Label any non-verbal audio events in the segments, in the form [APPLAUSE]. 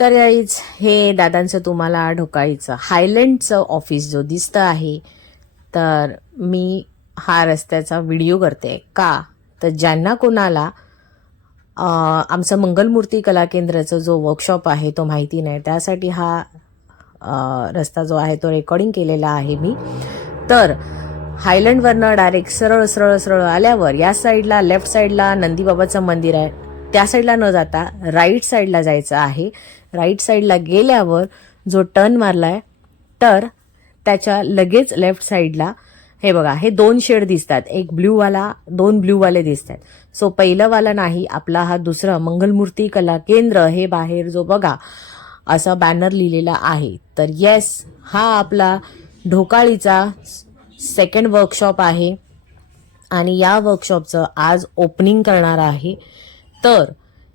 तर याईच हे दादांचं तुम्हाला ढोकाळीचं हायलँडचं ऑफिस जो दिसतं आहे तर मी हा रस्त्याचा व्हिडिओ करते. का? तर ज्यांना कोणाला आमचं मंगलमूर्ती कला केंद्राचं जो वर्कशॉप आहे तो माहिती नाही त्यासाठी हा रस्ता जो आहे तो रेकॉर्डिंग केलेला आहे मी. तर हायलँडवरनं डायरेक्ट सरळ सरळ सरळ आल्यावर या साईडला लेफ्ट साईडला नंदीबाबाचं मंदिर आहे. त्या साईडला न जाता राईट साईडला जायचं आहे. राईट साईडला गेल्यावर जो टर्न मारलाय तर त्याच्या लगेच लेफ्ट साईडला हे बघा हे दोन शेड दिसतात. एक ब्ल्यूवाला दोन ब्ल्यूवाले दिसतात. सो पहिलंवाला नाही आपला हा दुसरा मंगलमूर्ती कला केंद्र हे बाहेर जो बघा असा बॅनर लिहिलेला आहे. तर येस हा आपला ढोकाळीचा सेकंड वर्कशॉप आहे. आणि या वर्कशॉपचं आज ओपनिंग करणार आहे. तर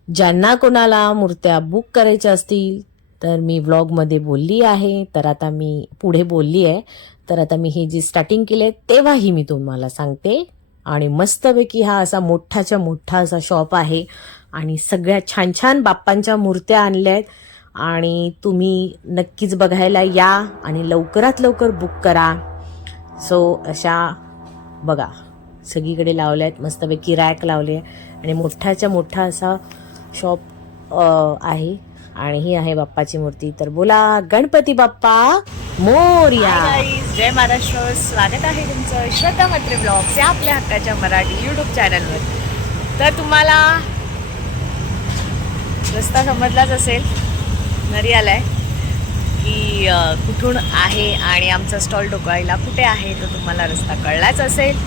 ज्यांना कोणाला मूर्त्या बुक करायच्या असतील तर मी व्लॉगमध्ये बोलली आहे. तर आता मी पुढे बोलली आहे. तर आता मी हे जे स्टार्टिंग केले तेव्हाही मी तुम्हाला सांगते. आणि मस्तपैकी हा असा मोठाच्या मोठा असा शॉप आहे. आणि सगळ्या छान छान बाप्पांच्या मूर्त्या आणल्या आहेत आणि तुम्ही नक्कीच बघायला या आणि लवकरात लवकर बुक करा. सो अशा बघा सगळीकडे लावल्या आहेत मस्तपैकी रॅक लावले. आणि मोठ्याच्या मोठा असा शॉप आहे. आणि ही आहे बाप्पाची मूर्ती. तर बोला गणपती बाप्पा मोर्या. जय महाराष्ट्र. स्वागत आहे तुमचं श्रद्धा मत्रे ब्लॉग्स या आपल्या हक्काच्या मराठी युट्यूब चॅनलवर तर तुम्हाला रस्ता समजलाच असेल. घरी आलाय. की कुठून आहे आणि आमचा स्टॉल डोकाळीला कुठे आहे तो तुम्हाला रस्ता कळलाच असेल.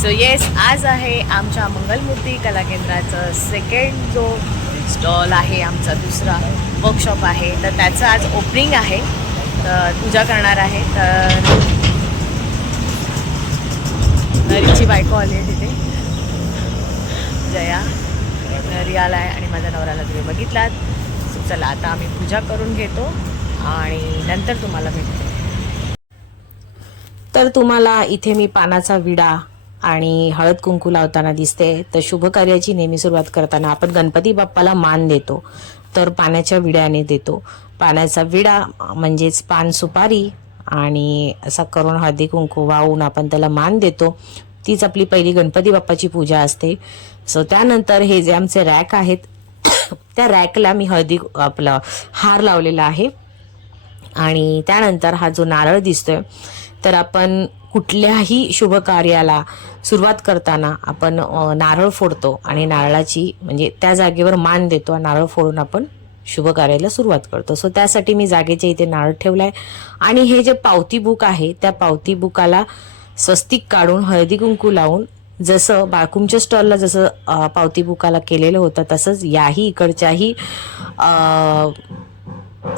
सो येस आज आहे आमच्या मंगलमूर्ती कला केंद्राचं सेकंड जो स्टॉल आहे आमचा दुसरा वर्कशॉप आहे. तर त्याचं आज ओपनिंग आहे. तर पूजा करणार आहे. तर नरीची बायको आली आहे तिथे. जया नरी आला आहे आणि माझ्या नवऱ्याला तुम्ही बघितलात. चला आता आम्ही पूजा करून घेतो आणि नंतर तुम्हाला भेटते तर तुम्हाला इथे मी पानाचा विडा आणि हळद कुंकू लावताना दिसते. तर शुभ कार्याची नेहमी सुरुवात करताना आपण गणपती बाप्पाला मान देतो. तर पाण्याच्या विड्याने देतो. पाण्याचा विडा म्हणजेच पान सुपारी आणि असा करून हळदी कुंकू वाहून आपण त्याला मान देतो. तीच आपली पहिली गणपती बाप्पाची पूजा असते. सो त्यानंतर हे जे आमचे रॅक आहेत [COUGHS] त्या रॅकला मी हळदी आपला हार लावलेला आहे. आणि त्यानंतर हा जो नारळ दिसतोय तर आपण कुठल्याही शुभ कार्याला सुरुवात करताना आपण नारळ फोडतो आणि नारळाची म्हणजे त्या जागेवर मान देतो आणि नारळ फोडून आपण शुभ कार्याला सुरुवात करतो. सो त्यासाठी मी जागेच्या इथे नारळ ठेवला आहे आणि हे जे पावती बुक आहे त्या पावती बुकाला स्वस्तिक काढून हळदी कुंकू लावून जसं बाळकुमच्या स्टॉलला जसं पावती बुकाला केलेलं होतं तसंच याही इकडच्याही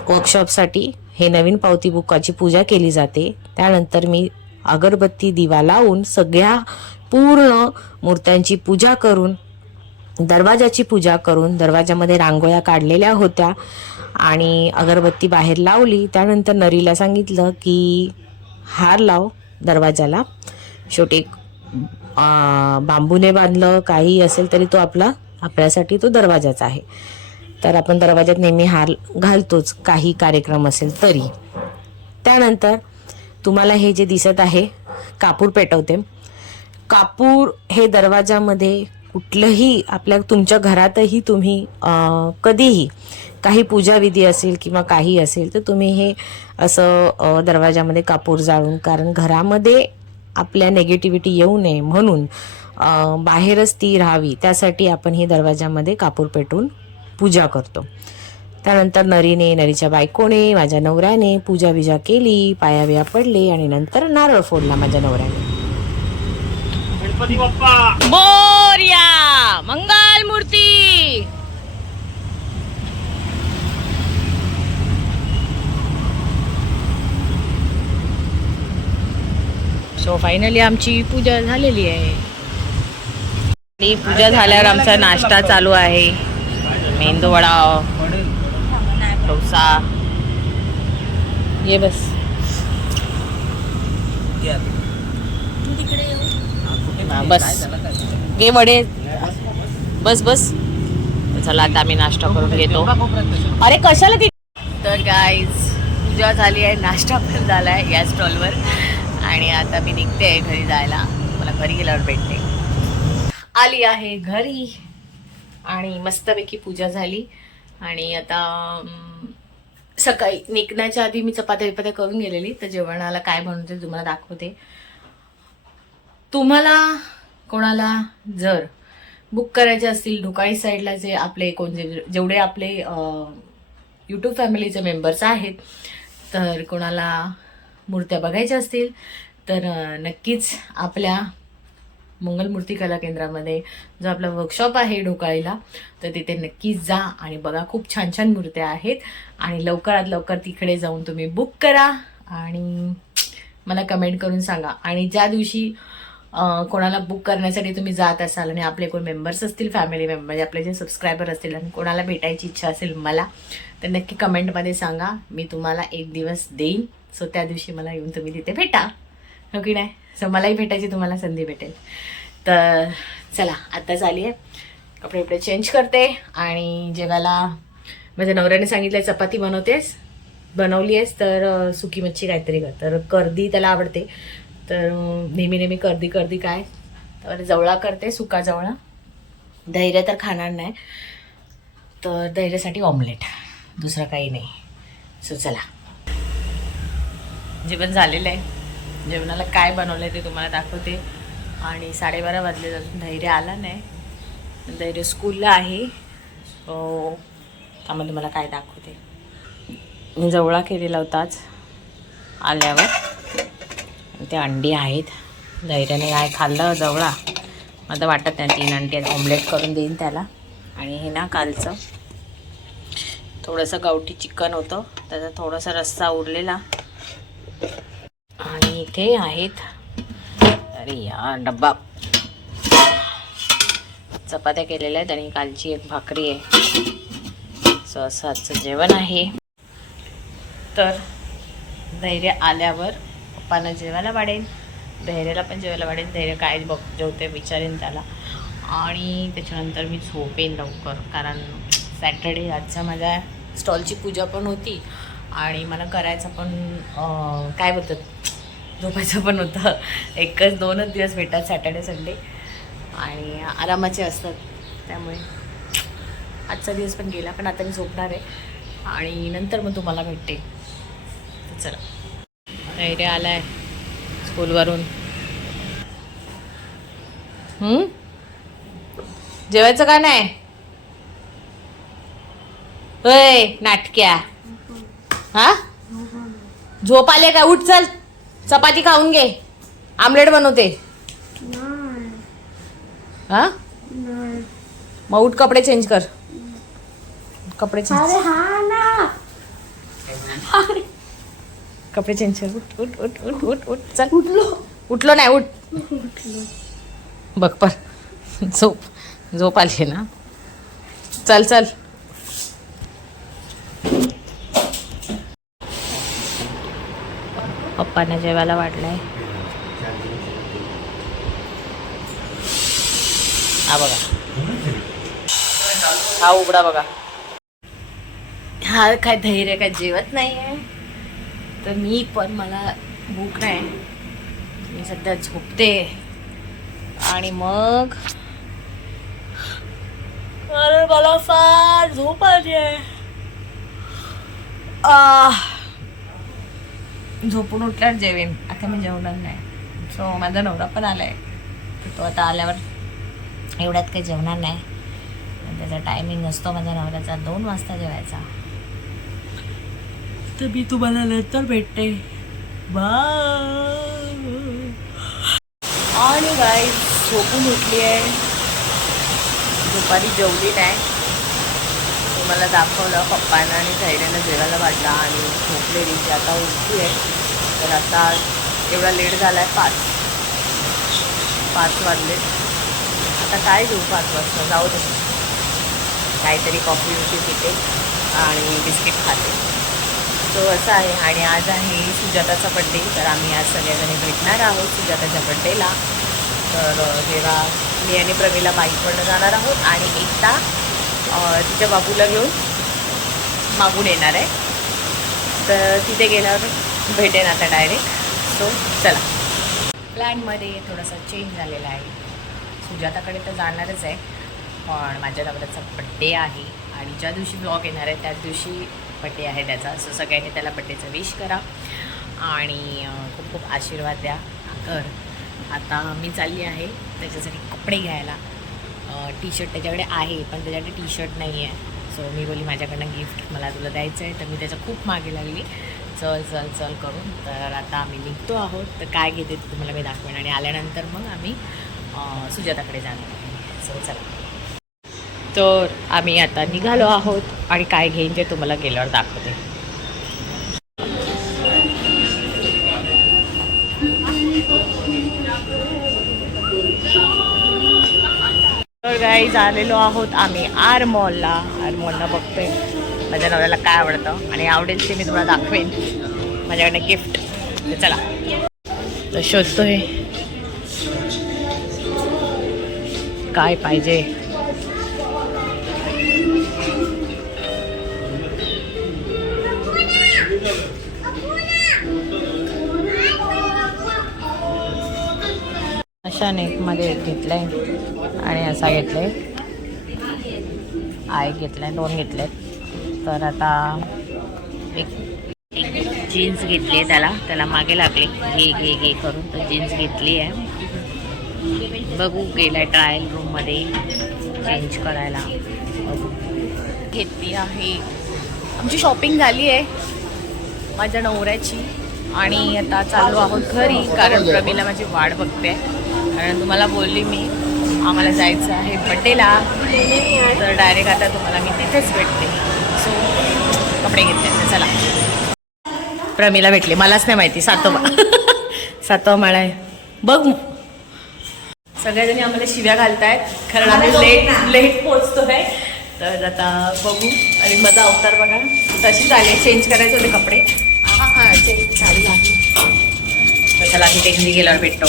वर्कशॉपसाठी हे नवीन पावती बुकाची पूजा केली जाते. त्यानंतर मी अगरबत्ती दिवा लावून सगळ्या पूर्ण मूर्त्यांची पूजा करून दरवाजाची पूजा करून दरवाजामध्ये रांगोळ्या काढलेल्या होत्या आणि अगरबत्ती बाहेर लावली. त्यानंतर नरीला सांगितलं की हार लाव दरवाजाला. शेवटी बांबूने बांधलं. काही असेल तरी तो आपला आपल्यासाठी तो दरवाजाच आहे. तर आपण दरवाजात नेहमी हार घालतोच काही कार्यक्रम असेल तरी. त्यानंतर तुम्हाला हे जे दिसत आहे कापूर पेटवते. कापूर हे दरवाजामध्ये कुठलंही आपल्या तुमच्या घरातही तुम्ही कधीही काही पूजाविधी असेल किंवा काही असेल तर तुम्ही हे असं दरवाजामध्ये कापूर जाळून कारण घरामध्ये आपल्या नेगेटिव्हिटी येऊ नये म्हणून बाहेरच ती राहावी त्यासाठी आपण हे दरवाजामध्ये कापूर पेटून पूजा करतो. त्यानंतर नरीने नरीच्या बायकोने माझ्या नवऱ्याने पूजा विजा केली पाया बिया पडले आणि नंतर नारळ फोडला माझ्या नवऱ्याने. गणपती बाप्पा मोर्या! मंगल मूर्ती! सो फायनली आमची पूजा झालेली आहे. आणि पूजा झाल्यावर आमचा नाश्ता चालू आहे. मेंदू वडा. डोसा ये बस हा, बस. घे वडे. बस बस. चला आता आम्ही नाश्ता करून घेतो. अरे कशाला ती तर गाईज पूजा झाली आहे. नाश्ता पण झाला आहे या स्टॉलवर. आणि आता मी निघते आहे घरी जायला. मला घरी गेल्यावर भेटते. आली आहे घरी. आणि मस्तपैकी पूजा झाली. आणि आता सकाळी निघण्याच्या आधी मी चपात्या विपात्या करून गेलेली. तर जेवणाला काय बनवते तुम्हाला दाखवते. तुम्हाला कोणाला जर बुक करायचे असतील ढुकाळी साईडला जे आपले कोण जे जेवढे आपले यूट्यूब फॅमिलीचे मेंबर्स आहेत तर कोणाला मूर्त्या बघायच्या असतील तर नक्कीच आपल्या मंगलमूर्ती कला केंद्रामध्ये जो आपला वर्कशॉप आहे ढोकाळीला तर तिथे नक्की जा आणि बघा खूप छान छान मूर्त्या आहेत. आणि लवकरात लवकर तिकडे जाऊन तुम्ही बुक करा आणि मला कमेंट करून सांगा. आणि ज्या दिवशी कोणाला बुक करण्यासाठी तुम्ही जात असाल आणि आपले कोण मेंबर्स असतील फॅमिली मेंबर म्हणजे आपले जे सबस्क्रायबर असतील आणि कोणाला भेटायची इच्छा असेल मला तर नक्की कमेंटमध्ये सांगा. मी तुम्हाला एक दिवस देईन. सो त्या दिवशी मला येऊन तुम्ही तिथे भेटा. हो की नाही? सो मलाही भेटायची तुम्हाला संधी भेटेल. तर चला आत्ताच आली आहे. कपडे कपडे चेंज करते आणि जेवायला माझ्या नवऱ्याने सांगितलं चपाती बनवतेस. बनवली आहेस तर सुकी मच्छी काहीतरी कर. तर कर्दी त्याला आवडते. तर नेहमी नेहमी कर्दी कर्दी काय? तर जवळा करते सुका जवळा धैर्य तर खाणार नाही. तर धैर्यासाठी ऑमलेट दुसरं काही नाही. सो चला. जेवण झालेलं आहे. जेवणाला काय बनवलं आहे ते तुम्हाला दाखवते. आणि साडेबारा वाजले अजून धैर्य आला नाही. धैर्य स्कूलला आहे. हो, सो त्यामध्ये तुम्हाला काय दाखवते. मी जवळा केलेला होताच आल्यावर. ते अंडी आहेत. धैर्याने काय खाल्लं? जवळा. मला वाटत नाही तीन अंडी ऑमलेट करून देईन त्याला. आणि हे ना कालचं. थोडंसं गावठी चिकन होतं. त्याचा थोडासा रस्सा उरलेला. इथे आहेत. अरे या डब्बा. चपात्या केलेल्या आहेत आणि कालची एक भाकरी आहे. सो असं आजचं जेवण आहे. तर धैर्य आल्यावर पप्पांना जेवायला वाढेल धैर्याला पण जेवायला वाढेल धैर्य काय बघ जेवते विचारेन त्याला. आणि त्याच्यानंतर मी झोपेन लवकर कारण सॅटर्डे आजचा माझ्या स्टॉलची पूजा पण होती. आणि मला करायचं पण काय बोलतात? झोपायचं पण होतं. एकच दोनच दिवस भेटतात सॅटर्डे संडे. आणि आरामाचे असतात. त्यामुळे आजचा दिवस पण गेला पण आता मी झोपणार आहे. आणि नंतर मग तुम्हाला भेटते. चला चला. धैर्य आलाय स्कूलवरून. जेवायचं का नाही? होय नाटक्या. हा? झोप आले का? उठ चल. चपाती खाऊन घे. आमलेट बनवते. हा? मग उठ कपडे चेंज कर. कपडे चेंज कपडे चेंज कर. उठ उठ उठ उठ उठ उठ. चल. उठलो. उठलो नाही उठ. बघ पर. झोप. झोप आली ना. चल चल. पप्पांना जेवायला वाढलाय. हा बघा. हा उघडा बघा. हा काय धैर्य काय जेवत नाही आहे तर मी पण मला भूक नाही. मी सध्या झोपते. आणि मग अरे मला फार झोप आली आहे आह. झोपून उठल्यावर जेवेन. आता मी जेवणार नाही. सो माझा नवरा पण आलाय. तर तो आता आल्यावर एवढ्यात काही जेवणार नाही. त्याचा टायमिंग असतो माझ्या नवऱ्याचा. दोन वाजता जेवायचा. तर मी तुम्हाला नंतर भेटते. बाय आणि गाय झोपून उठली आहे दुपारी जेवली नाही. तुम्हाला दाखवलं पप्पांना आणि धैर्यानं जेवायला वाटला आणि झोपलेली जी आता उठली आहे. तर आता एवढा लेट झाला आहे पाच. पाच वाजले. आता काय घेऊ पाच वाजता? जाऊ दे. काहीतरी कॉफी बिफी पिते आणि बिस्किट खाते. तो असं आहे. आणि आज आहे सुजाताचा बड्डे तर आम्ही आज सगळेजणी भेटणार आहोत सुजाताच्या बड्डेला तर जेव्हा मी आणि प्रमिला बाईकवरनं जाणार आहोत आणि एकदा तिच्या बाबूला घेऊन मागून येणार आहे. तर तिथे गेल्यावर भेटेन आता डायरेक्ट सो चला. प्लॅनमध्ये थोडासा चेंज झालेला आहे. सुजाताकडे तर जाणारच आहे. पण माझ्या नवऱ्याचा बड्डे आहे आणि ज्या दिवशी ब्लॉग येणार आहे त्याच दिवशी बड्डे आहे त्याचा. सो सगळ्यांनी त्याला बड्डेचं विश करा. आणि खूप खूप आशीर्वाद द्या. कर. आता मी चालली आहे त्याच्यासाठी कपडे घ्यायला. टी शर्ट त्याच्याकडे आहे पण त्याच्याकडे टी शर्ट नाही आहे. सो मी बोली माझ्याकडनं गिफ्ट मला तुला द्यायचं आहे तर मी त्याच्या खूप मागे लागली. चल चल चल करून. तर आता आम्ही निघतो आहोत. तर काय घेते ते तुम्हाला मी दाखवेन. आणि आल्यानंतर मग आम्ही सुजाताकडे जाणार आहे. सो चला. तर आम्ही आता निघालो आहोत. आणि काय घेईन ते तुम्हाला गेल्यावर दाखवते. गाईज आलेलो आहोत आम्ही आर मॉलला आर मॉलला बघतोय माझ्या नवऱ्याला काय आवडतं आणि आवडेल ते मी तुम्हाला दाखवेन. माझ्याकडे गिफ्ट चला. तर शोधतोय. काय पाहिजे? ऑप्शन एकमध्ये एक आहे आणि असा घेतला आहे आय घेतला आहे दोन घेतले तर आता एक जीन्स घेतली आहे त्याला. त्याला मागे लागले. घे घे घे करून तर जीन्स घेतली आहे बघू गेलाय ट्रायल रूममध्ये चेंज करायला. बघू. घेतली आहे. आमची शॉपिंग झाली आहे माझ्या नवऱ्याची. आणि आता चाललो आहोत घरी कारण प्रमीला माझी वाट बघते कारण तुम्हाला बोलली मी आम्हाला जायचं आहे बड्डेला तर डायरेक्ट आता तुम्हाला मी तिथेच भेटते. सो कपडे घेतले चला. प्रमीला भेटले. मलाच नाही माहिती. सातवा. [LAUGHS] सातवा माळा आहे. बघ. सगळ्याजणी आम्हाला शिव्या घालतायत. कारण आम्ही लेट लेट पोचतोय तर आता बघू. आणि माझा अवतार बघा. तशी चालेल चेंज करायचे होते कपडे. हा हा चेंज आहे तर चला तिथे घरी गेल्यावर भेटतो.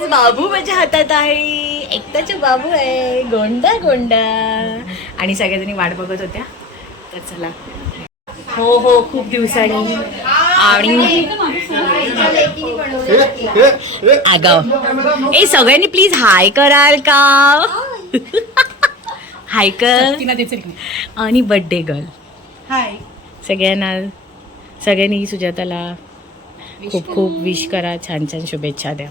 Guys, बाबू माझ्या हातात आहे. एकटाचे बाबू आहे. गोंडा गोंडा. आणि सगळ्याजणी वाट बघत होत्या. तर चला. हो हो खूप दिवसांनी. आणि आगाव ए सगळ्यांनी प्लीज हाय कराल का? [LAUGHS] हाय कर. आणि बर्थडे गर्ल हाय सगळ्यांना सगळ्यांनी सुजाताला खूप खूप विश करा. छान छान शुभेच्छा द्या.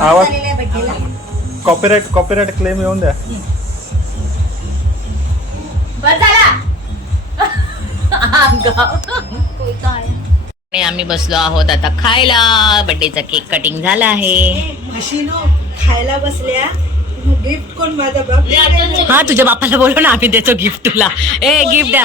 आवाज कॉपीराईट कॉपीराईट क्लेम येऊन द्या. आणि आम्ही बसलो आहोत आता खायला. बर्थडेचा केक कटिंग झाला आहे. खायला बसल्या. गिफ्ट कोण माझा बाप? हा तुझ्या बापाला बोलव ना आम्ही देतो गिफ्ट तुला. ए गिफ्ट द्या.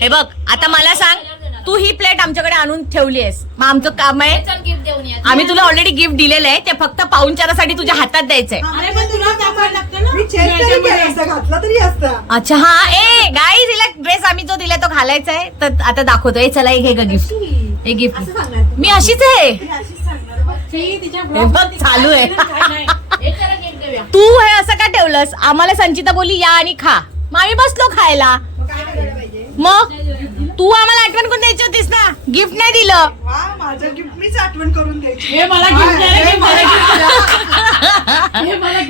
हे बघ आता मला सांग तू ही प्लेट आमच्याकडे आणून ठेवली आहेस. मग आमचं काम आहे आम्ही तुला ऑलरेडी गिफ्ट दिलेलं आहे. ते फक्त पाहुणचारासाठी तुझ्या हातात द्यायचंय. अरे पण तुला दाखवायला लागतं ना? मी चेक तरी केलं असतं घातला तरी असता. अच्छा हा ए गाई तिला ड्रेस आम्ही जो दिलाय तो घालायचा आहे तर आता दाखवतो. ए चला हे घे ग गिफ्ट हे गिफ्ट असं सांगणार तू. मी अशीच आहे. मी अशीच सांगणार बघ. [LAUGHS] हे बघ चालू आहे. तू हे असं का ठेवलंस? आम्हाला संचिता बोली या आणि खा. मग आम्ही बसलो खायला. मग काय करायला पाहिजे? मग? तू आम्हाला आठवण करून द्यायची होतीस ना? गिफ्ट नाही दिलं. वा माझं गिफ्ट मीच आठवण करून द्यायची.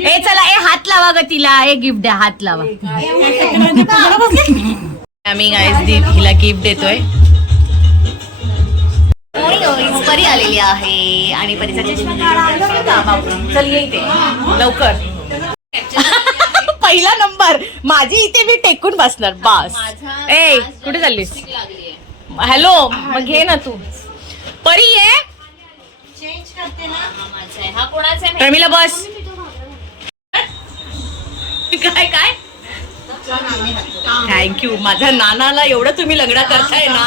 ए चला ए हात लावा ग तिला. ए गिफ्ट द्या हात लावा. आम्ही गाईज हिला गिफ्ट देतोय. परी आलेली आहे. आणि परीचा चष्मा काढा बाबू चल ये इथे लवकर. पहिला नंबर. माझी इथे मी टेकून बसणार. बस. ए कुठे चाललीस? हॅलो मग घे ना तू. परी ये. प्रमिला बस. [LAUGHS] काय काय? थँक्यू माझ्या नानाला एवढं तुम्ही लग्न करताय ना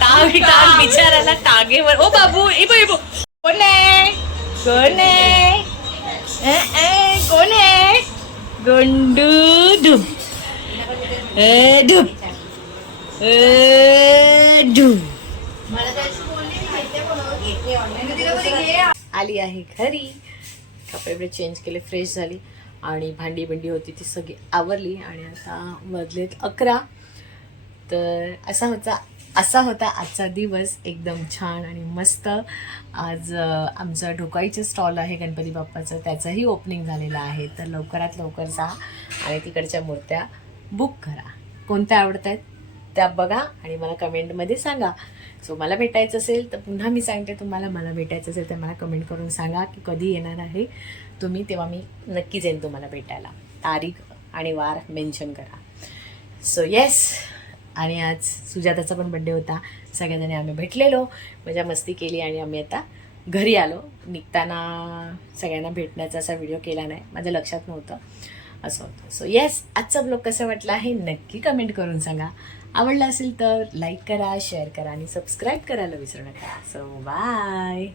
टाग टाग बिचाराला टागेवर ओ बाबू ए बो, ए बो. कोण आहे? कोण आहे? कोण आहे? गोंडू धुप ए आली आहे घरी. कपडे बिपडे चेंज केले फ्रेश झाली. आणि भांडी बिंडी होती ती सगळी आवरली. आणि आता वाजलेत अकरा. तर असा होता असा होता आजचा दिवस. एकदम छान आणि मस्त. आज आमचं ढोकाईचं स्टॉल आहे गणपती बाप्पाचं. त्याचंही ओपनिंग झालेलं आहे. तर लवकरात लवकर जा आणि तिकडच्या मूर्त्या बुक करा. कोणत्या आवडत आहेत त्या बघा आणि मला कमेंटमध्ये सांगा. सो मला भेटायचं असेल तर पुन्हा मी सांगते तुम्हाला. मला भेटायचं असेल तर मला कमेंट करून सांगा की कधी येणार आहे तुम्ही तेव्हा मी नक्कीच येईन तुम्हाला भेटायला. तारीख आणि वार मेन्शन करा. सो येस आणि आज सुजाताचा पण बड्डे होता. सगळ्याजणी आम्ही भेटलेलो मजा मस्ती केली आणि आम्ही आता घरी आलो. निघताना सगळ्यांना भेटण्याचा असा व्हिडिओ केला नाही माझ्या लक्षात नव्हतं. असं होतं. सो येस आजचा ब्लॉग कसा वाटला हे नक्की कमेंट करून सांगा. आवडला असेल तर लाईक करा शेअर करा आणि सबस्क्राईब करायला विसरू नका. So bye